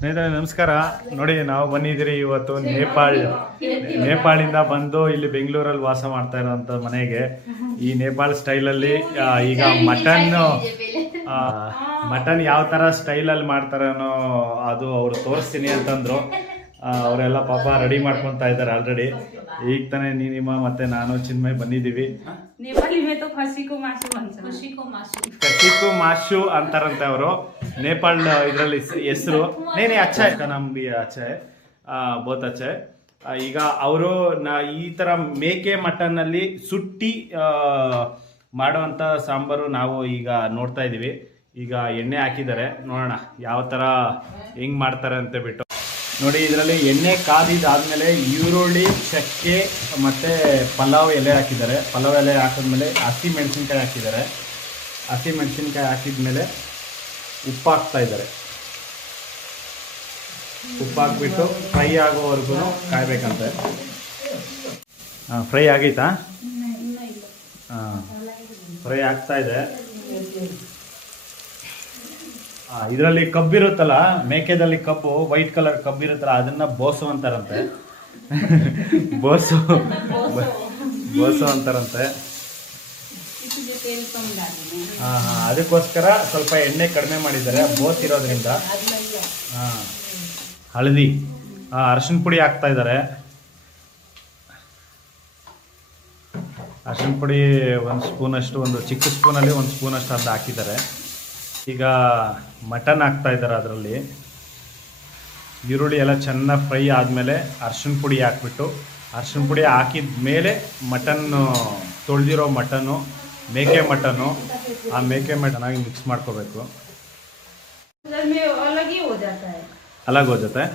ಸ್ನೇಹಿತರೆ ನಮಸ್ಕಾರ. ನೋಡಿ ನಾವು ಬಂದಿದ್ದೀರಿ ಇವತ್ತು ನೇಪಾಳಿಂದ ಬಂದು ಇಲ್ಲಿ ಬೆಂಗಳೂರಲ್ಲಿ ವಾಸ ಮಾಡ್ತಾ ಇರೋಂಥ ಮನೆಗೆ. ಈ ನೇಪಾಳ ಸ್ಟೈಲಲ್ಲಿ ಈಗ ಮಟನ್ ಯಾವ ಥರ ಸ್ಟೈಲಲ್ಲಿ ಮಾಡ್ತಾರೇನೋ ಅದು ಅವ್ರು ತೋರಿಸ್ತೀನಿ ಅಂತಂದ್ರು. ಅವರೆಲ್ಲ ಪಾಪ ರೆಡಿ ಮಾಡ್ಕೊತಾ ಇದ್ದಾರೆ ಆಲ್ರೆಡಿ. ಈಗ ತಾನೇ ನೀನಿಮ ಮತ್ತೆ ನಾನು ಚಿನ್ಮಯ್ ಬಂದಿದ್ದೀವಿ. ಕಸಿಕು ಮಾಶು ಅಂತಾರಂತೆ ಅವರು ನೇಪಾಳ ಇದರಲ್ಲಿ ಹೆಸರು. ನೇನೆ ಅಚ್ಚ ನಮ್ ಬಿ ಅಚ್ಚ ಬಹುತ್ ಅಚ್ಚ. ಈಗ ಅವರು ಈ ತರ ಮೇಕೆ ಮಟನ್ ಅಲ್ಲಿ ಸುಟ್ಟಿ ಮಾಡುವಂತ ಸಾಂಬಾರು ನಾವು ಈಗ ನೋಡ್ತಾ ಇದೀವಿ. ಈಗ ಎಣ್ಣೆ ಹಾಕಿದ್ದಾರೆ, ನೋಡೋಣ ಯಾವ ತರ ಹೆಂಗ್ ಮಾಡ್ತಾರೆ ಅಂತ ಬಿಟ್ಟು. ನೋಡಿ ಇದರಲ್ಲಿ ಎಣ್ಣೆ ಕಾದಿದ್ದಾದ್ಮೇಲೆ ಈರುಳ್ಳಿ, ಚಕ್ಕೆ ಮತ್ತು ಪಲಾವ್ ಎಲೆ ಹಾಕಿದ್ದಾರೆ. ಪಲಾವ್ ಎಲೆ ಹಾಕಿದ್ಮೇಲೆ ಹಸಿ ಮೆಣಸಿನ್ಕಾಯಿ ಹಾಕಿದ್ದಾರೆ. ಹಸಿ ಮೆಣಸಿನ್ಕಾಯಿ ಹಾಕಿದ್ಮೇಲೆ ಉಪ್ಪು ಹಾಕ್ತಾ ಇದ್ದಾರೆ. ಉಪ್ಪು ಹಾಕ್ಬಿಟ್ಟು ಫ್ರೈ ಆಗೋವರೆಗೂ ಕಾಯ್ಬೇಕಂತೆ. ಫ್ರೈ ಆಗೈತಾ? ಫ್ರೈ ಆಗ್ತಾ ಇದೆ. ಇದರಲ್ಲಿ ಕಬ್ಬಿರುತ್ತಲ್ಲ, ಮೇಕೆದಲ್ಲಿ ಕಬ್ಬು, ವೈಟ್ ಕಲರ್ ಕಬ್ಬಿರುತ್ತಲ್ಲ, ಅದನ್ನ ಬೋಸು ಅಂತಾರಂತೆ. ಬೋಸು ಅಂತಾರಂತೆ. ಅದಕ್ಕೋಸ್ಕರ ಸ್ವಲ್ಪ ಎಣ್ಣೆ ಕಡಿಮೆ ಮಾಡಿದ್ದಾರೆ ಬೋಸ್ ಇರೋದ್ರಿಂದ. ಹಳದಿ, ಅರಿಶಿನ ಪುಡಿ ಹಾಕ್ತಾ ಇದ್ದಾರೆ. ಅರಿಶಿನ ಪುಡಿ ಒಂದು ಸ್ಪೂನಷ್ಟು, ಒಂದು ಚಿಕ್ಕ ಸ್ಪೂನಲ್ಲಿ ಒಂದು ಸ್ಪೂನಷ್ಟು ಅಂತ ಹಾಕಿದ್ದಾರೆ. ಈಗ ಮಟನ್ ಹಾಕ್ತಾ ಇದ್ದಾರೆ. ಅದರಲ್ಲಿ ಈರುಳ್ಳಿ ಎಲ್ಲ ಚೆನ್ನಾಗಿ ಫ್ರೈ ಆದಮೇಲೆ ಅರಿಶಿನ ಪುಡಿ ಹಾಕ್ಬಿಟ್ಟು, ಅರಿಶಿನ ಪುಡಿ ಹಾಕಿದ ಮೇಲೆ ಮಟನ್ನು, ತೊಳೆದಿರೋ ಮಟನ್ನು, ಮೇಕೆ ಮಟನ್ನು, ಆ ಮೇಕೆ ಮಟನಾಗಿ ಮಿಕ್ಸ್ ಮಾಡ್ಕೋಬೇಕು. अलग हो जाता है.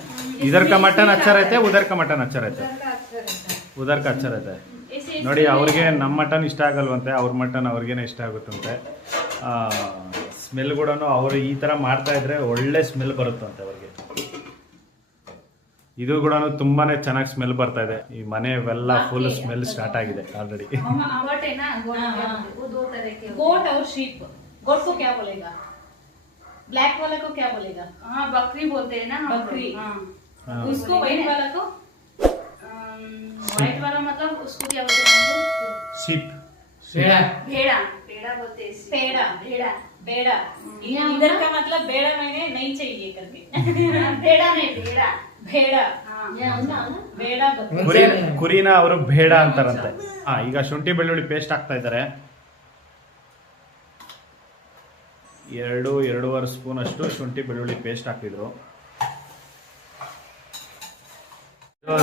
इधर का मटन अच्छा रहता है, उधर का मटन अच्छा रहता है. उधर का अच्छा रहता है. ನೋಡಿ ಅವ್ರಿಗೆ ನಮ್ಮ ಮಟನ್ ಇಷ್ಟ ಆಗಲ್ವಂತೆ, ಅವ್ರ ಮಟನ್ ಅವ್ರಿಗೇನೆ ಇಷ್ಟ ಆಗುತ್ತಂತೆ. ಸ್ಮೆಲ್ ಕೂಡ ಅವರು ಈ ಥರ ಮಾಡ್ತಾ ಇದ್ರೆ ಒಳ್ಳೆ ಸ್ಮೆಲ್ ಬರುತ್ತಂತೆ ಅವ್ರಿಗೆ. ಇದು ಕೂಡ ತುಂಬಾ ಚೆನ್ನಾಗಿ ಸ್ಮೆಲ್ ಬರ್ತಾ ಇದೆ. ಈ ಮನೆವೆಲ್ಲ ಫುಲ್ ಸ್ಮೆಲ್ ಸ್ಟಾರ್ಟ್ ಆಗಿದೆ ಆಲ್ರೆಡಿ. ब्लैक वाला को क्या बोलेगा? हाँ बकरी बोलते हैं ना. बकरी. उसको व्हाइट वाला को व्हाइट वाला मतलब उसको क्या बोलते हैं? शीप. भेड़ा. भेड़ा. भेड़ा बोलते हैं. भेड़ा. भेड़ा. भेड़ा. इधर का मतलब भेड़ा मैंने नहीं चाहिए करके. भेड़ा नहीं, भेड़ा. भेड़ा. ಬೇಡ ಕುರಿನ ಅವರು ಬೇಡ ಅಂತಾರಂತೆ. ಈಗ ಶುಂಠಿ ಬೆಳ್ಳುಳ್ಳಿ ಪೇಸ್ಟ್ ಹಾಕ್ತಾ ಇದ್ದಾರೆ. 2-2.5 ಸ್ಪೂನ್ ಅಷ್ಟು ಶುಂಠಿ ಬೆಳ್ಳುಳ್ಳಿ ಪೇಸ್ಟ್ ಹಾಕಿದ್ರು.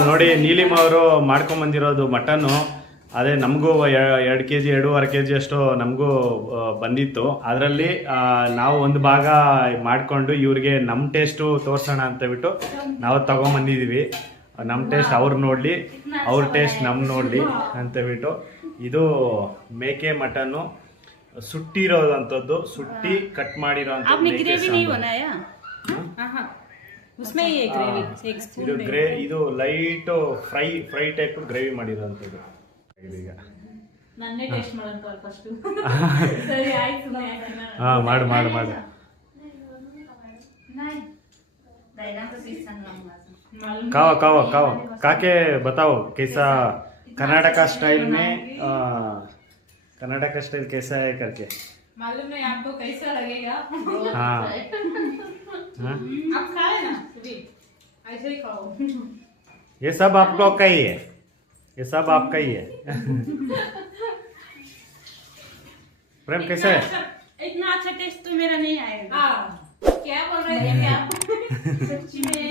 ನೋಡಿ ನೀಲಿಮ ಅವರು ಮಾಡ್ಕೊಂಡ್ ಬಂದಿರೋದು ಮಟನ್ನು. ಅದೇ ನಮಗೂ 2 kg 2.5 kg ಅಷ್ಟು ನಮಗೂ ಬಂದಿತ್ತು. ಅದರಲ್ಲಿ ನಾವು ಒಂದು ಭಾಗ ಮಾಡಿಕೊಂಡು ಇವ್ರಿಗೆ ನಮ್ಮ ಟೇಸ್ಟು ತೋರಿಸೋಣ ಅಂತ ಬಿಟ್ಟು ನಾವು ತಗೊಂಬಂದಿದ್ದೀವಿ. ನಮ್ಮ ಟೇಸ್ಟ್ ಅವ್ರು ನೋಡಲಿ, ಅವ್ರ ಟೇಸ್ಟ್ ನಮ್ಮ ನೋಡಲಿ ಅಂತ ಬಿಟ್ಟು. ಇದು ಮೇಕೆ ಮಟನ್ನು ಸುಟ್ಟಿರೋದಂಥದ್ದು, ಸುಟ್ಟಿ ಕಟ್ ಮಾಡಿರೋಂಥದ್ದು. ಇದು ಲೈಟ್ ಫ್ರೈ ಟೈಪ್ ಗ್ರೇವಿ ಮಾಡಿರೋಂಥದ್ದು. ಈಗ ಮಾಡು ಮಾಡು ಮಾಡು. खाओ खाओ खाओ, काके बताओ कैसा कर्नाटका स्टाइल में, कर्नाटका स्टाइल कैसा है करके मालूम नहीं आपको कैसा लगेगा. हाँ आप खाए ना, ऐसे ही खाओ. ये सब आपको का ही है, ये सब आपका ही है. प्रेम कैसा है? इतना अच्छा टेस्ट तो मेरा नहीं आएगा. क्या बोल रहे थे आप? सच्ची में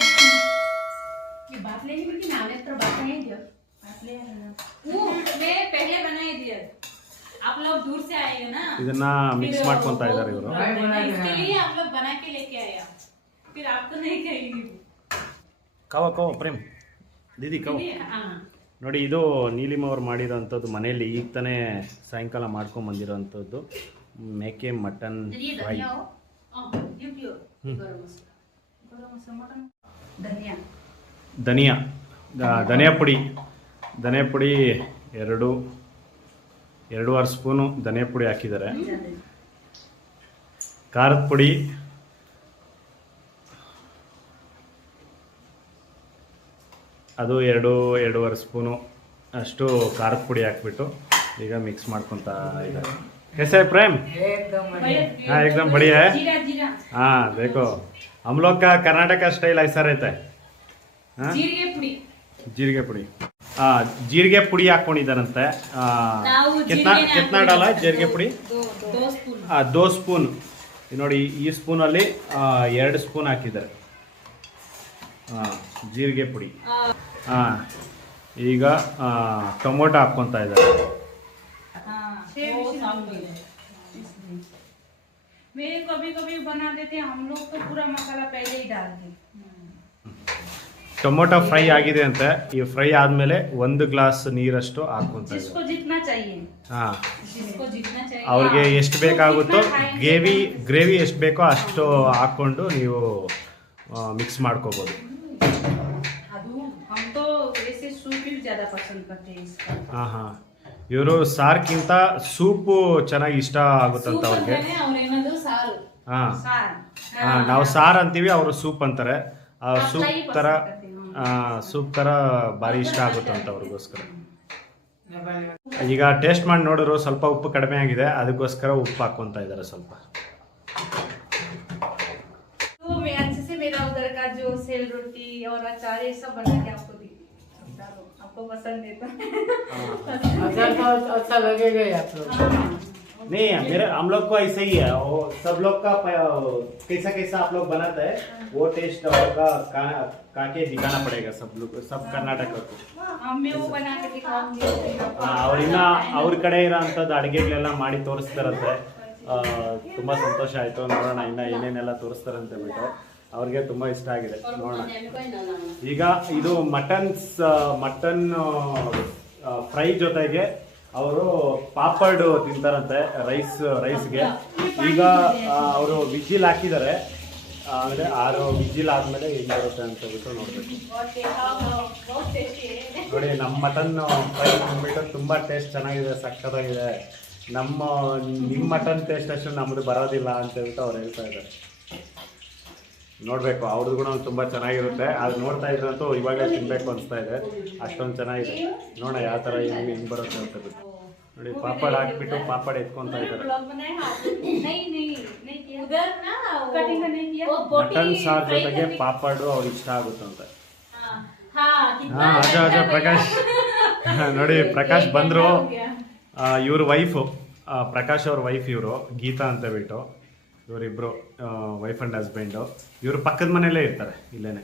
ये बात लेनी पड़ती ना. मैं तो बात नहीं दिया, बात ले वो मैं पहले बनाई दिया. आप लोग दूर से आए हो ना, ಇದನ್ನ ಮಿಕ್ಸ್ ಮಾಡ್ಕೊಂತಾ ಇದ್ದಾರೆ ಇವರು. इसके लिए आप लोग बना के लेके आया, फिर आप तो नहीं खाएंगे. ಕಾವ ಕಾವ ಪ್ರೇಮ್ ದೀದಿ ಕಾವ. ನೋಡಿ ಇದು ನೀಲಿಮ ಅವ್ರು ಮಾಡಿರೋಂಥದ್ದು ಮನೆಯಲ್ಲಿ ಈಗ ತಾನೇ ಸಾಯಂಕಾಲ ಮಾಡ್ಕೊಂಡು ಬಂದಿರೋಂಥದ್ದು ಮೇಕೆ ಮಟನ್ ಫ್ರೈ. ಧನಿಯಾ ಪುಡಿ 2.5 ಸ್ಪೂನು ಧನಿಯಾ ಪುಡಿ ಹಾಕಿದ್ದಾರೆ. ಖಾರದ ಪುಡಿ ಅದು ಎರಡೂವರೆ ಸ್ಪೂನು ಅಷ್ಟು ಖಾರದ ಪುಡಿ ಹಾಕ್ಬಿಟ್ಟು ಈಗ ಮಿಕ್ಸ್ ಮಾಡ್ಕೊತಾ ಇದ್ದಾರೆ. कैसे है प्रेम? हाँ एकदम बढ़िया है. जीरा जीरा हाँ देखो हम लोग का कर्नाटक का स्टाइल ऐसा रहता है. हाँ जीರಿಗೆ ಪುಡಿ जीರಿಗೆ ಪುಡಿ. जीರಿಗೆ ಪುಡಿ ಹಾಕೊಂಡಿದ್ದಾರಂತೆ. ನಾವು कितना ಜೀರಿಗೆನೇ कितना डाला जीರಿಗೆ ಪುಡಿ? 2 ಸ್ಪೂನ್ 2 ಸ್ಪೂನ್. ನೋಡಿ ಈ ಸ್ಪೂನಲ್ಲಿ 2 ಸ್ಪೂನ್ ಹಾಕಿದ್ದಾರೆ ಜೀರಿಗೆ ಪುಡಿ. ಈಗ ಟೊಮೊಟೊ ಹಾಕ್ಕೊತಾ ಇದ್ದಾರೆ. मेरे कभी कभी बना देते हैं हम लोग तो पूरा मसाला पहले ही डालते हैं. ಟೊಮೊಟೊ ಫ್ರೈ ಆಗಿದೆ ಅಂತೆ. ಈ ಫ್ರೈ ಆದ್ಮೇಲೆ 1 ಗ್ಲಾಸ್ ನೀರಷ್ಟು ಹಾಕ್ಕೊಂತ जिसको जितना चाहिए ಹಾ जिसको जितना चाहिए ಅವ್ರಿಗೆ ಎಷ್ಟು ಬೇಕಾಗುತ್ತೋ जितना खाएंगे ಗ್ರೇವಿ ಎಷ್ಟು ಬೇಕೋ ಅಷ್ಟು ಹಾಕ್ಕೊಂಡು ನೀವು ಮಿಕ್ಸ್ ಮಾಡ್ಕೋಬೋದು. हम तो ऐसे सूप ही ज्यादा पसंद करते हैं इसका. ಹಾಂ ಇವರು ಸಾರ್ಕ್ಕಿಂತ ಸೂಪು ಚೆನ್ನಾಗಿ ಇಷ್ಟ ಆಗುತ್ತಂತ ಅವ್ರಿಗೆ. ಅವ್ರೇನದು ಸಾರು ಹಾಂ ಸಾರು ನಾವು ಸಾರು ಅಂತೀವಿ, ಅವರು ಸೂಪ್ ಅಂತಾರೆ. ಸೂಪ್ ಥರ ಭಾರಿ ಇಷ್ಟ ಆಗುತ್ತಂತ ಅವ್ರಿಗೋಸ್ಕರ. ಈಗ ಟೇಸ್ಟ್ ಮಾಡಿ ನೋಡಿದ್ರು ಸ್ವಲ್ಪ ಉಪ್ಪು ಕಡಿಮೆ ಆಗಿದೆ, ಅದಕ್ಕೋಸ್ಕರ ಉಪ್ಪು ಹಾಕ್ಕೊಂತ ಇದ್ದಾರೆ ಸ್ವಲ್ಪ. तो मैं अच्छे से मेरा उधर का जो सेल रोटी और अचार ये सब बना के आपको दी. आपको पसंद है तो अच्छा लगेगा ही आप लोग. नहीं मेरे हम लोग को ऐसे ही है. वो सब लोग का कैसा कैसा आप लोग बनाते हैं वो टेस्ट का काके दिखाना पड़ेगा सब कर्नाटक को. मैं वो बना के दिखाऊंगी. ಅವ್ರ ಕಡೆ ಇರೋಂಥದ್ದು ಅಡುಗೆಗಳೆಲ್ಲ ಮಾಡಿ ತೋರಿಸ್ತಾರಂತೆ. ತುಂಬ ಸಂತೋಷ ಆಯಿತು. ನೋಡೋಣ ಇನ್ನು ಏನೇನೆಲ್ಲ ತೋರಿಸ್ತಾರಂತೆ ಬಿಟ್ಟು ಅವ್ರಿಗೆ ತುಂಬ ಇಷ್ಟ ಆಗಿದೆ. ನೋಡೋಣ ಈಗ ಇದು ಮಟನ್ ಫ್ರೈ ಜೊತೆಗೆ ಅವರು ಪಾಪಡ್ ತಿಂತಾರಂತೆ ರೈಸ್ಗೆ. ಈಗ ಅವರು ವಿಜಿಲ್ ಹಾಕಿದ್ದಾರೆ, ಅಂದರೆ 6 ವಿಜಿಲ್ ಆದಮೇಲೆ ಏನು ಬರುತ್ತೆ ಅಂತ ಬಿಟ್ಟು ನೋಡಬೇಕು. ನೋಡಿ ನಮ್ಮ ಮಟನ್ ಫ್ರೈ ಬಂದ್ಬಿಟ್ಟು ತುಂಬ ಟೇಸ್ಟ್ ಚೆನ್ನಾಗಿದೆ, ಸಕ್ಕತ್ತಾಗಿದೆ. ನಿಮ್ಮ ಮಟನ್ ಟೇಸ್ಟ್ ಅಷ್ಟು ನಮ್ಮದು ಬರೋದಿಲ್ಲ ಅಂತ ಹೇಳ್ಬಿಟ್ಟು ಅವ್ರು ಹೇಳ್ತಾ ಇದ್ದಾರೆ. ನೋಡಬೇಕು, ಅವ್ರದ್ದು ಕೂಡ ತುಂಬ ಚೆನ್ನಾಗಿರುತ್ತೆ. ಅದು ನೋಡ್ತಾ ಇದ್ರಂತೂ ಇವಾಗಲೇ ತಿನ್ನಬೇಕು ಅನಿಸ್ತಾ ಇದೆ, ಅಷ್ಟೊಂದು ಚೆನ್ನಾಗಿದೆ. ನೋಡೋಣ ಯಾವ ಥರ ಹೆಂಗೆ ಬರುತ್ತೆ ಅಂತ ಬಿಟ್ಟು. ನೋಡಿ ಪಾಪಡ್ ಹಾಕ್ಬಿಟ್ಟು ಪಾಪಡ್ ಎತ್ಕೊತಾ ಇದ್ದಾರೆ. ಮಟನ್ ಸಾರು ಜೊತೆಗೆ ಪಾಪಡು ಅವ್ರಿಗೆ ಇಷ್ಟ ಆಗುತ್ತಂತೆ. ಅಜ ಪ್ರಕಾಶ್ ನೋಡಿ ಪ್ರಕಾಶ್ ಬಂದರು. ಇವ್ರ ವೈಫು ಪ್ರಕಾಶ್ ಅವ್ರ ವೈಫ್ ಇವರು ಗೀತಾ ಅಂತ ಬಿಟ್ಟು ಇವರಿಬ್ರು ವೈಫ್ ಅಂಡ್ ಹಸ್ಬೆಂಡು. ಇವರು ಪಕ್ಕದ ಮನೆಯಲ್ಲೇ ಇರ್ತಾರೆ, ಇಲ್ಲೇನೆ.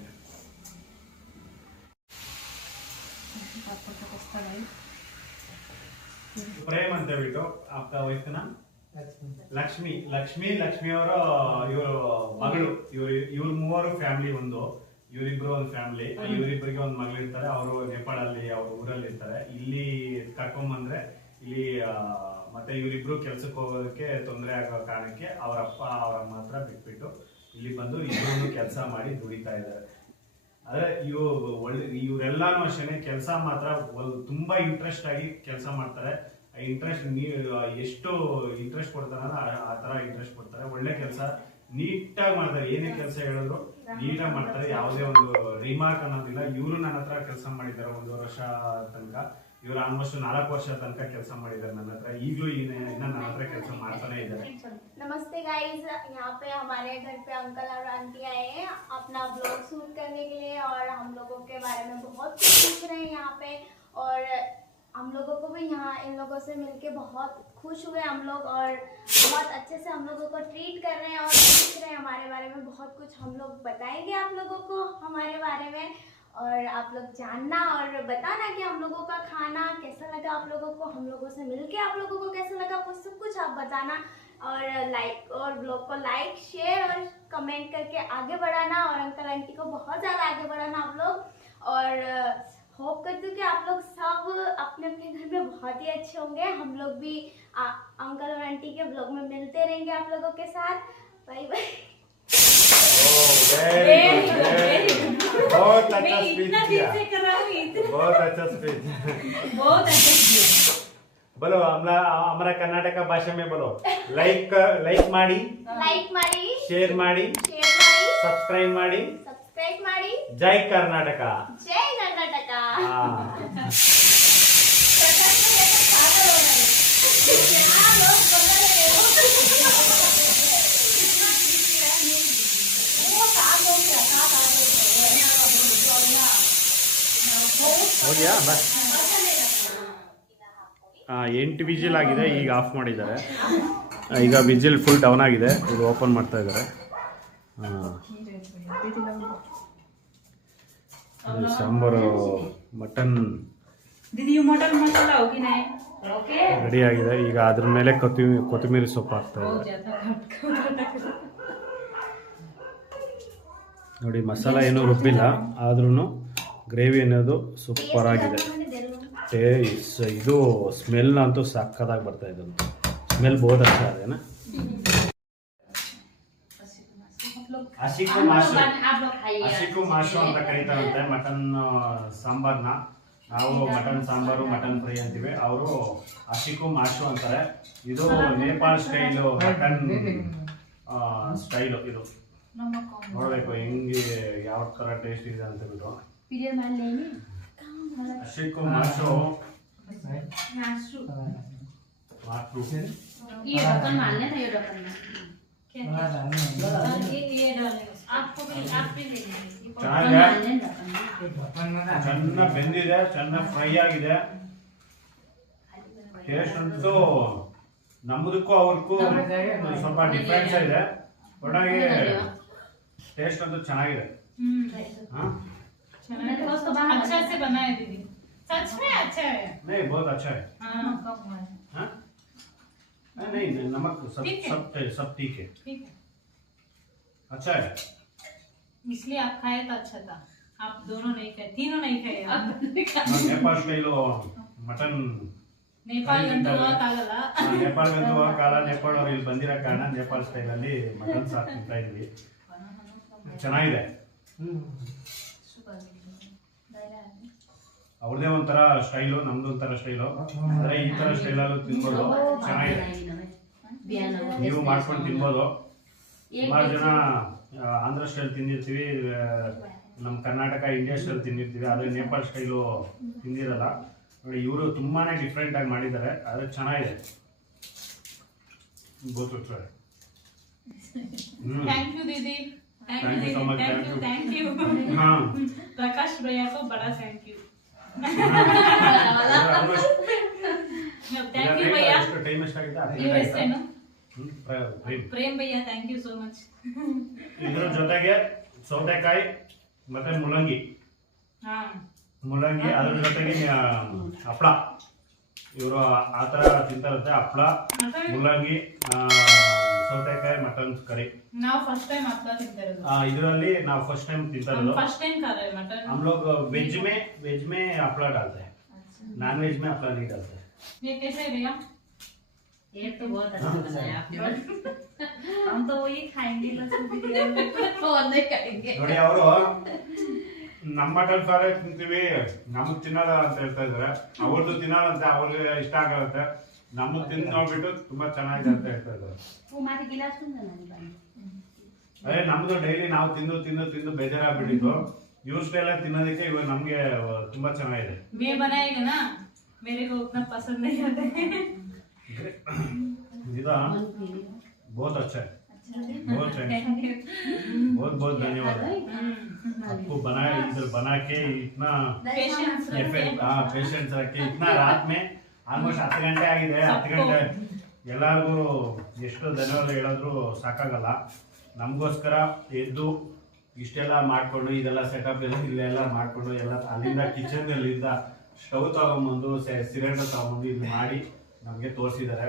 ಪ್ರೇಮ್ ಅಂತ ಬಿಟ್ಟು ಅಪ್ಪ ವೈಫ್ನ ಲಕ್ಷ್ಮಿ ಅವರ ಇವರು ಮಗಳು. ಇವ್ರ ಮೂವರು ಫ್ಯಾಮಿಲಿ, ಇವರಿಬ್ರು ಒಂದು ಫ್ಯಾಮಿಲಿ. ಇವರಿಬ್ಬರಿಗೆ ಒಂದು ಮಗಳು ಇರ್ತಾರೆ. ಅವರು ನೇಪಾಳಲ್ಲಿ ಅವ್ರ ಊರಲ್ಲಿ ಇರ್ತಾರೆ. ಇಲ್ಲಿ ಕರ್ಕೊಂಬಂದ್ರೆ ಇಲ್ಲಿ ಮತ್ತೆ ಇವರಿಬ್ರು ಕೆಲ್ಸಕ್ಕೆ ಹೋಗೋದಕ್ಕೆ ತೊಂದರೆ ಆಗೋ ಕಾರಣಕ್ಕೆ ಅವ್ರ ಅಪ್ಪ ಅವ್ರ ಅಮ್ಮ ಹತ್ರ ಬಿಟ್ಬಿಟ್ಟು ಇಲ್ಲಿ ಬಂದು ಇಬ್ಬರು ಕೆಲಸ ಮಾಡಿ ದುಡಿತಾ ಇದ್ದಾರೆ. ಆದ್ರೆ ಇವರೆಲ್ಲಾನು ಅಷ್ಟೇ ಕೆಲಸ ಮಾತ್ರ ತುಂಬಾ ಇಂಟ್ರೆಸ್ಟ್ ಆಗಿ ಕೆಲಸ ಮಾಡ್ತಾರೆ. ಇಂಟ್ರೆಸ್ಟ್ ಎಷ್ಟು ಇಂಟ್ರೆಸ್ಟ್ ಕೊಡ್ತಾರ ಆ ತರ ಇಂಟ್ರೆಸ್ಟ್ ಕೊಡ್ತಾರೆ. ಒಳ್ಳೆ ಕೆಲಸ ನೀಟಾಗಿ ಮಾಡ್ತಾರೆ. ಏನೇ ಕೆಲಸ ಹೇಳಿದ್ರು ನೀಟಾಗಿ ಮಾಡ್ತಾರೆ. ಯಾವುದೇ ಒಂದು ರಿಮಾರ್ಕ್ ಅನ್ನೋದಿಲ್ಲ. ಇವರು ನನ್ನ ಹತ್ರ ಕೆಲಸ ಮಾಡಿದ್ದಾರೆ 1 ವರ್ಷ ತನಕ. ಇವರು ಆಲ್ಮೋಸ್ಟ್ 4 ವರ್ಷ ತನಕ ಕೆಲಸ ಮಾಡಿದ್ದಾರೆ ನನ್ನ ಹತ್ರ. ಈಗಲೂ ಇನ್ನ ನನ್ನ ಹತ್ರ ಕೆಲಸ ಮಾಡ್ತಾನೆ ಇದ್ದಾರೆ. नमस्ते गाइस, यहाँ पे हमारे घर पे अंकल और आंटी आए हैं अपना ब्लॉग शूट करने के लिए और हम लोगों के बारे में बहुत कुछ पूछ रहे हैं यहाँ पे. और हम लोगों को भी यहाँ इन लोगों से मिलके बहुत खुश हुए हम लोग और बहुत अच्छे से हम लोगों को ट्रीट कर रहे हैं और पूछ रहे हैं हमारे बारे में. बहुत कुछ हम लोग बताएंगे आप लोगों को हमारे बारे में और आप लोग जानना और बताना कि हम लोगों का खाना कैसा लगा आप लोगों को, हम लोगों से मिलके आप लोगों को कैसा लगा, वो सब कुछ आप बताना. और लाइक और ब्लॉग को लाइक शेयर और कमेंट करके आगे बढ़ाना और अंकल आंटी को बहुत ज़्यादा आगे बढ़ाना आप लोग. और होप करती हूँ कि आप लोग सब अपने अपने घर में बहुत ही अच्छे होंगे. हम लोग भी अंकल और आंटी के ब्लॉग में मिलते रहेंगे आप लोगों के साथ. Bye bye. बहुत अच्छा मैं स्पीच इतना किया. दिन से कर रहा हूँ. बहुत अच्छा स्पीच. बहुत अच्छा किया. बोलो हमारा कर्नाटक भाषा में बोलो. लाइक ಮಾಡಿ, लाइक ಮಾಡಿ, ಶೇರ್ ಮಾಡಿ, शेयर ಮಾಡಿ, ಸಬ್ಸ್ಕ್ರೈಬ್ ಮಾಡಿ, सब्सक्राइब ಪ್ರಯತ್ನ ಮಾಡಿ. ಜೈ ಕರ್ನಾಟಕ. ಜೈ ಕರ್ನಾಟಕ. ಹೋಗ್ಯಾ ಬಸ್ 8 ವಿಜಿಲ್ ಆಗಿದೆ, ಈಗ ಆಫ್ ಮಾಡಿದ್ದಾರೆ. ಈಗ ವಿಜಿಲ್ ಫುಲ್ ಡೌನ್ ಆಗಿದೆ, ಇದು ಓಪನ್ ಮಾಡ್ತಾ ಇದ್ದಾರೆ. ಸಾಂಬಾರು ಮಟನ್ ರೆಡಿ ಆಗಿದೆ. ಈಗ ಅದ್ರ ಮೇಲೆ ಕೊತ್ತಂಬರಿ ಸೊಪ್ಪು ಹಾಕ್ತಾ ಇದೆ. ನೋಡಿ, ಮಸಾಲ ಏನೂ ರುಬ್ಬಿಲ್ಲ, ಆದ್ರೂ ಗ್ರೇವಿ ಅನ್ನೋದು ಸೂಪರ್ ಆಗಿದೆ. ಇದು ಸ್ಮೆಲ್ ಅಂತೂ ಸಕ್ಕದಾಗಿ ಬರ್ತಾ ಇದೆ. ಸ್ಮೆಲ್ ಬಹುತ್ ಅಚ್ಚ है ना. ಹಸಿಕು ಮಾಶು ಅಂತ ಕರೀತಾರಂತೆ ಮಟನ್ ಸಾಂಬಾರ್ನ. ನಾವು ಮಟನ್ ಸಾಂಬಾರು, ಮಟನ್ ಫ್ರೈ ಅಂತೀವಿ, ಅವರು ಹಸಿಕು ಮಾಶು ಅಂತಾರೆ. ಇದು ನೇಪಾಳ ಸ್ಟೈಲು ಮಟನ್ ಸ್ಟೈಲು. ಇದು ನೋಡ್ಬೇಕು ಹೆಂಗೆ ಯಾವ ತರ ಟೇಸ್ಟ್ ಇದೆ ಅಂತ ಬಿಟ್ಟು. ಹಸಿಕು ಮಾಶು ये ढक्कन मान लेना, ये ढक्कन मान ये आपको भी आप भी ले ಚೆನ್ನಾಗಿ ಬೆಂದಿದೆ, ಚೆನ್ನಾಗಿ ಫ್ರೈ ಆಗಿದೆ. ಟೇಸ್ಟ್ ಅಂತೂ ನಮ್ಮದಕ್ಕೂ ಅವ್ರಿಗೂ ಸ್ವಲ್ಪ ಡಿಫ್ರೆನ್ಸ್ ಇದೆ. ಒಟ್ಟಾಗಿ ಟೇಸ್ಟ್ ಅಂತೂ ಚೆನ್ನಾಗಿದೆ. अच्छा से बनाए दीदी, सच में अच्छा है. नहीं बहुत अच्छा है. हाँ नहीं नमक सब ठीक है. अच्छा है, इसलिए आप खाए तो अच्छा था. आप दोनों नहीं खाए, तीनों नहीं खाए. नेपाल स्टೈಲ್ ಮಟನ್ ನೇಪಾಳ ಆಗಲ್ಲ. ನೇಪಾಳ ಕಾಲ ನೇಪಾಳ ಅವ್ರು ಇಲ್ಲಿ ಬಂದಿರೋ ಕಾರಣ ನೇಪಾಳ ಸ್ಟೈಲ್ ಅಲ್ಲಿ ಮಟನ್ ಸಾಕು ತಿಂತಾ ಇದ್ವಿ. ಚೆನ್ನಾಗಿದೆ. ಅವ್ರದೇ ಒಂಥರ ಸ್ಟೈಲು, ನಮ್ದು ಒಂಥರ ಸ್ಟೈಲು. ಅಂದ್ರೆ ಈ ತರ ಸ್ಟೈಲಲ್ಲೂ ತಿನ್ಬೋದು, ಚೆನ್ನಾಗಿದೆ. ನೀವು ಮಾಡ್ಕೊಂಡು ತಿನ್ಬೋದು. ಸುಮಾರು ಜನ ಆಂಧ್ರ ಸ್ಟೈಲ್ ತಿಂದಿರ್ತೀವಿ, ನಮ್ಮ ಕರ್ನಾಟಕ ಇಂಡಿಯಾ ಸ್ಟೈಲ್ ತಿಂದಿರ್ತೀವಿ, ಆದರೆ ನೇಪಾಳ ಸ್ಟೈಲು ತಿಂದಿರಲ್ಲ. ನೋಡಿ, ಇವರು ತುಂಬಾನೇ ಡಿಫ್ರೆಂಟ್ ಆಗಿ ಮಾಡಿದ್ದಾರೆ, ಆದರೆ ಚೆನ್ನಾಗಿದೆ. ಗೊತ್ತಿರ್ತಾರೆ. थैंक यू दीदी, thank you so much. Thank you. हाँ प्रकाश भैया को बड़ा थैंक यू. थैंक यू भैया. ಟೈಮ್ ಎಷ್ಟಾಗಿದೆ? यूएसए नो ಪ್ರೇಮ್ प्रेम भैया, थैंक यू सो मच. ಇದ್ರ ಜೊತೆಗೆ ಸೌತೆಕಾಯಿ ಮತ್ತೆ ಮುಳ್ಳಂಗಿ, ಅದ್ರ ಜೊತೆಗೆ ಹಪ್ಪಳ. ಇವರು ಆ ಥರ ತಿಂತಾರಂತೆ. ಹಪ್ಪಳ, ಮುಳ್ಳಂಗಿ, ಸೌತೆಕಾಯಿ, ಮಟನ್ ಕರಿ. ನಾವು ಫಸ್ಟ್ ಟೈಮ್ ಹಪ್ಪಳ ತಿಂತಾ ಇರೋದು. ಇದರಲ್ಲಿ ನಾವು ಫಸ್ಟ್ ಟೈಮ್ ತಿಂತಾ ಇರೋದು. फर्स्ट टाइम खा रहे हैं मटन. हम लोग वेज में हपड़ा डालते हैं, नॉन वेज में हपड़ा नहीं डालते. ये कैसे है भैया? ये तो बहुत अच्छा बनाया आपने. हम तो वही खाएंगे, लहसुन भी और नहीं खाएंगे. ನೋಡಿ, ಅವರು ನಮ್ಮ ಮಟನ್ ಸಾರೇ ತಿಂತೀವಿ, ನಮಗ್ ತಿನ್ನಲ್ಲ ಅಂತ ಹೇಳ್ತಾ ಇದಾರೆ. ಅವ್ರದ್ದು ತಿನ್ನಲ್ಲಂತೆ, ಅವ್ರಿಗೆ ಇಷ್ಟ ಆಗಲ್ಲಂತೆ. ನಮಗ್ ತಿಂದು ನೋಡ್ಬಿಟ್ಟು ತುಂಬಾ ಚೆನ್ನಾಗಿದೆ ಅಂತ ಹೇಳ್ತಾ ಇದ್ದಾರೆ. ಅದೇ ನಮ್ದು ಡೈಲಿ ನಾವು ತಿಂದು ತಿಂದು ತಿಂದು ಬೇಜಾರಾಗ್ಬಿಟ್ಟಿತ್ತು. ಇವ್ರ ಸ್ಟೈಲ್ ತಿನ್ನೋದಕ್ಕೆ ಇವಾಗ ನಮ್ಗೆ ತುಂಬಾ ಚೆನ್ನಾಗಿದೆ. मैं बनाएगा ना, मेरे को उतना पसंद नहीं आता है. इधर बहुत अच्छा है, बहुत बहुत धन्यवाद आपको बनाया, इधर बना के इतना पेशेंस रख के इतना रात में ಆಲ್ಮೋಸ್ಟ್ 10 ಗಂಟೆ ಆಗಿದೆ. 10 ಗಂಟೆ ಎಲ್ಲರಿಗೂ ಎಷ್ಟು ಧನ್ಯವಾದ ಹೇಳಿದ್ರು ಸಾಕಾಗಲ್ಲ. ನಮಗೋಸ್ಕರ ಎದ್ದು ಇಷ್ಟೆಲ್ಲ ಮಾಡಿಕೊಂಡು, ಇದೆಲ್ಲ ಸೆಟಪ್ ಎಲ್ಲ ಇಲ್ಲೆಲ್ಲ ಮಾಡಿಕೊಂಡು, ಎಲ್ಲ ಅಲ್ಲಿಂದ ಕಿಚನ್ನಲ್ಲಿಂದ ಸ್ಟವ್ ತಗೊಂಬಂದು ಸಿಲಿಂಡರ್ ತಗೊಂಬಂದು ಇದು ಮಾಡಿ ನಮಗೆ ತೋರಿಸಿದ್ದಾರೆ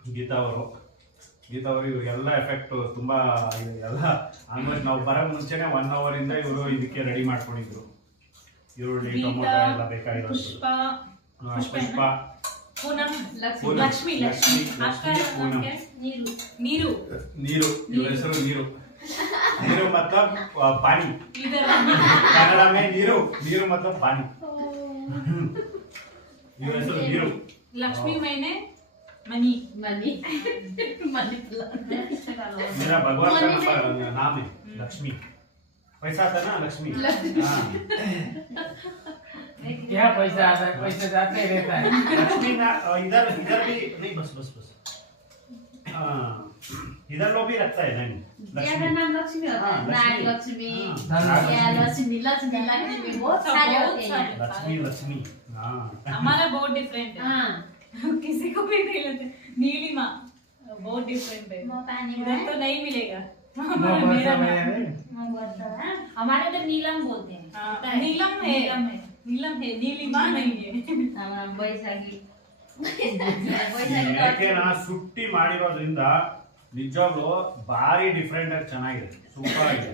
ಗೀತಾ ಅವರು. ಇವ್ರಿಗೆಲ್ಲ ಎಫೆಕ್ಟ್ ತುಂಬ ಎಲ್ಲ ಆಲ್ಮೋಸ್ಟ್ ನಾವು ಬರೋ ಮುಂಚೆನೆ 1 ಅವರಿಂದ ಇವರು ಇದಕ್ಕೆ ರೆಡಿ ಮಾಡ್ಕೊಂಡಿದ್ರು. ಈರುಳ್ಳಿ, ಟೊಮೊಟೊ ಎಲ್ಲ ಬೇಕಾಗಿರೋದು. पुष्प, पूनम, लक्ष्मी, पूनम, नीरू. इवर ಹೆಸರು ನೀರು. ನೀರು मतलब पानी. कन्नड़ में नीरू मतलब पानी. इवर ಹೆಸರು ನೀರು. लक्ष्मी मैंने मनी. मेरा भगवान का नाम है लक्ष्मी. पैसा आता ना लक्ष्मी हाँ क्या पैसा आता है, पैसा जाते ही रहता है। लक्ष्मी ना इधर इधर भी नहीं बस बस बस हाँ इधर लोग भी रखता है नहीं ज्यादा नाम लक्ष्मी होता है, नाग लक्ष्मी, हाँ। या लक्ष्मी लक्ष्मी लक्ष्मी बहुत सारे होते हैं। लक्ष्मी लक्ष्मी हाँ हमारा बहुत डिफरेंट है हाँ किसी को भी नहीं लेते नीलिमा बहुत डिफरेंट है वो पानी इधर में तो नहीं मिलेगा मेरा हमारे इधर नीलम बोलते हैं। हाँ, पता है? नीलम है नीलम है नीलिमा नहीं है हमारा बैसाखी ಯಾಕೆ ನಾ ಸುಟ್ಟಿ ಮಾಡಿರೋದ್ರಿಂದ ನಿಜವಾಗ್ಲೂ ಭಾರಿ ಡಿಫ್ರೆಂಟ್ ಆಗಿ ಚೆನ್ನಾಗಿದೆ ಸೂಪರ್ ಆಗಿದೆ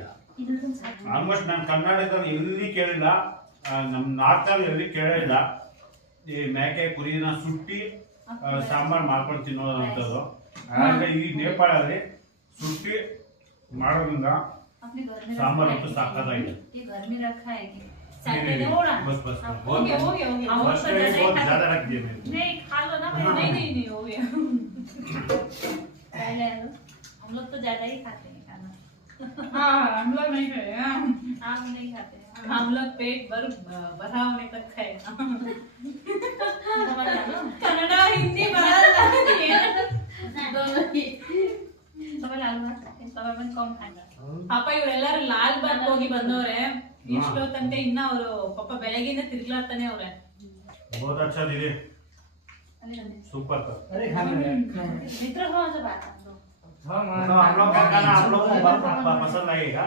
ಆಲ್ಮೋಸ್ಟ್ ನಾನು ಕರ್ನಾಟಕದಲ್ಲಿ ಎಲ್ಲಿ ಕೇಳಿಲ್ಲ ನಮ್ಮ ನಾರ್ತ್ ಅಲ್ಲಿ ಎಲ್ಲಿ ಕೇಳಿಲ್ಲ ಈ ಮೇಕೆ ಕುರಿನ ಸುಟ್ಟಿ ಸಾಂಬಾರ್ ಮಾಡ್ಕೊಂಡು ತಿನ್ನೋದಂಥದ್ದು ಆದ್ರೆ ಈ ನೇಪಾಳಲ್ಲಿ ಸುಟ್ಟಿ ಮಾಡೋದ್ರಿಂದ अपने घर में सांभर रखा है तो साकादाಗಿದೆ ये घर में रखा है कि सैटरडे हो रहा बस बस हो गया हो गया हम बस तो ज्यादा ही बहुत खाते ज्यादा रख दिए मैंने नहीं खा लो ना हाँ। नहीं हो गया पहले हम लोग तो ज्यादा ही खाते हैं खाना हाँ हम लोग नहीं खाते आप नहीं खाते हैं। हम लोग पेट भरा होने तक खाए कन्नड़ा हिंदी दोनों ही समझ आलू समय में कौन खाएगा ಪಾಪ ಇವರೆಲ್ಲರೂ ಲಾಲ್ ಬಾಗ್ ಹೋಗಿ ಬಂದವ್ರೆ ಇಷ್ಟೊತ್ತಂತೆ ಇನ್ನ ಅವರು ಪಾಪ ಬೆಳಗಿಂದ ತಿರ್ಗ್ಲಾಡ್ತಾನೆ ಅವ್ರೆ बहुत अच्छा दीदी सुपर था अरे खाने में मित्र हो जो बात हम लोग हाँ तो हम लोग का खाना आप लोग को पसंद आएगा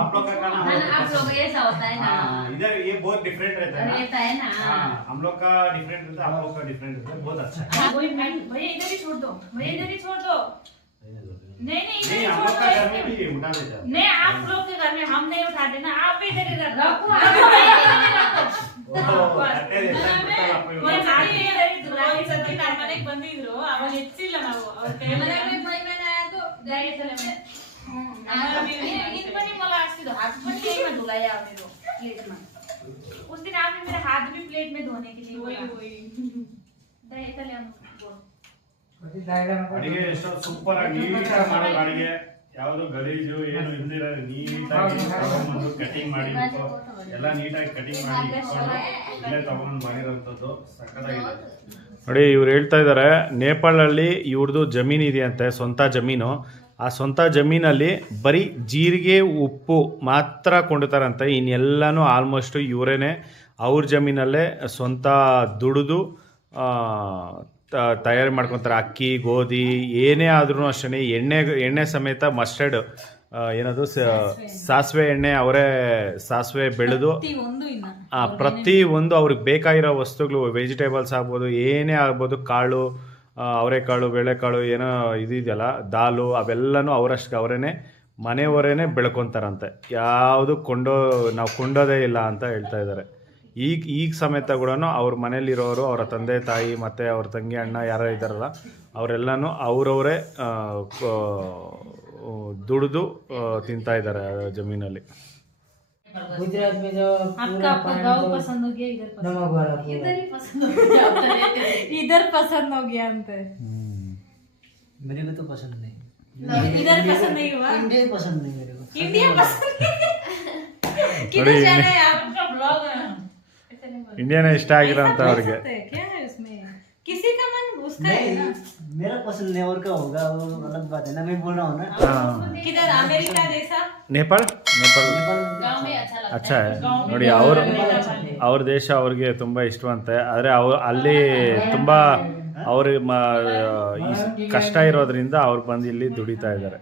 आप लोग का खाना हम लोग को आप लोग पसंद ऐसा होता है ना हाँ, इधर ये बहुत डिफरेंट रहता है ना रहता है ना हाँ, हम लोग का डिफरेंट रहता है आप लोग का डिफरेंट रहता है बहुत अच्छा है भैया इधर ही छोड़ दो भैया इधर ही छोड़ दो नहीं नहीं इधर नहीं ही हम छोड़ लोग दो का घर में भी उठा देता है नहीं आप लोग के घर में हम नहीं उठाते ना आप भी इधर ही रखो ओहो, अट्टे देता है, पता है आपको ये बात। ಮನೆಗೆ ಬಂದಿದ್ರು ಅವಾಗ ಹೆಚ್ಚಿಲ್ಲ ನಾವು ಅವ್ರ ಕೈಯಲ್ಲಿ उस दिन आपने मेरा हाथ भी प्लेट में धोने के लिए वही बोला वही दही तले हम बोल अभी दायरा में ಅಡಿಗೆ ಎಷ್ಟೋ ಸೂಪರ್ ಆಗಿ ನೀಟಾಗಿ ಮಾಡೋದು ಅಡಿಗೆ ಯಾವುದು ಗಲೀಜು ಏನು ಇಲ್ದಿರ ನೀಟಾಗಿ ತಗೊಂಡ್ಬಂದು ಕಟಿಂಗ್ ಮಾಡಿ ಎಲ್ಲ ನೀಟಾಗಿ ಕಟಿಂಗ್ ಮಾಡಿ ಇಟ್ಕೊಂಡು ಇಲ್ಲೇ ತಗೊಂಡು ಮಾಡಿರೋಂಥದ್ದು ಸಕ್ಕತ್ತಾಗಿದೆ ನೋಡಿ ಇವ್ರು ಹೇಳ್ತಾ ಇದ್ದಾರೆ ನೇಪಾಳಲ್ಲಿ ಇವ್ರದ್ದು ಜಮೀನು ಇದೆಯಂತೆ ಸ್ವಂತ ಜಮೀನು ಆ ಸ್ವಂತ ಜಮೀನಲ್ಲಿ ಬರೀ ಜೀರಿಗೆ ಉಪ್ಪು ಮಾತ್ರ ಕೊಂಡಿರ್ತಾರಂತೆ ಇನ್ನೆಲ್ಲನೂ ಆಲ್ಮೋಸ್ಟ್ ಇವರೇನೆ ಅವ್ರ ಜಮೀನಲ್ಲೇ ಸ್ವಂತ ದುಡಿದು ತಯಾರಿ ಮಾಡ್ಕೊತಾರೆ ಅಕ್ಕಿ ಗೋಧಿ ಏನೇ ಆದ್ರೂ ಅಷ್ಟೇ ಎಣ್ಣೆ ಸಮೇತ ಮಸ್ಟರ್ಡ್ ಏನದು ಸಾಸಿವೆ ಎಣ್ಣೆ ಅವರೇ ಸಾಸಿವೆ ಬೆಳೆದು ಪ್ರತಿ ಒಂದು ಅವ್ರಿಗೆ ಬೇಕಾಗಿರೋ ವಸ್ತುಗಳು ವೆಜಿಟೇಬಲ್ಸ್ ಆಗ್ಬೋದು ಏನೇ ಆಗ್ಬೋದು ಕಾಳು ಅವರೆಕಾಳು ಬೇಳೆಕಾಳು ಏನೋ ಇದೆಯಲ್ಲ ದಾಲು ಅವೆಲ್ಲನೂ ಅವರಷ್ಟು ಅವರೇನೆ ಮನೆಯವರೇನೆ ಬೆಳ್ಕೊತಾರಂತೆ ಯಾವುದು ನಾವು ಕೊಂಡೋದೇ ಇಲ್ಲ ಅಂತ ಹೇಳ್ತಾ ಇದ್ದಾರೆ ಈಗ ಸಮೇತ ಕೂಡ ಅವ್ರ ಮನೇಲಿರೋರು ಅವರ ತಂದೆ ತಾಯಿ ಮತ್ತು ಅವ್ರ ತಂಗಿ ಅಣ್ಣ ಯಾರು ಇದ್ದಾರಲ್ಲ ಅವರೆಲ್ಲನೂ ಅವರವರೇ ದುಡಿದು ತಿಂತಾ ಇದ್ದಾರೆ ಜಮೀನಲ್ಲಿ गुजरात में जो आपका आपका गाँव पसंद हो गया इधर पसंद नमक वाला इधर ही पसंद हो गया इधर पसंद हो गया अंत मेरे को तो पसंद नहीं इधर पसंद नहीं हुआ इंडिया पसंद नहीं मेरे को इंडिया पसंद किधर जाना है आपका ब्लॉग ಇಂಡಿಯಾನೇ ಇಷ್ಟ ಆಗಿರೋ ಅಂತ ಅವ್ರಿಗೆ क्या है उसमें किसी का मन उसका है ना मेरा पसंद नहीं और का होगा वो अलग बात है ना मैं बोल रहा हूँ ना किधर अमेरिका जैसा ನೇಪಾಳ गाँव में अच्छा लगता ಅಚ್ಚಾ ನೋಡಿ ಅವ್ರ ದೇಶ ಅವ್ರಿಗೆ ತುಂಬ ಇಷ್ಟವಂತೆ ಆದರೆ ಅಲ್ಲಿ ತುಂಬ ಅವ್ರಿಗೆ ಕಷ್ಟ ಇರೋದ್ರಿಂದ ಅವ್ರು ಬಂದು ಇಲ್ಲಿ ದುಡಿತಾ ಇದ್ದಾರೆ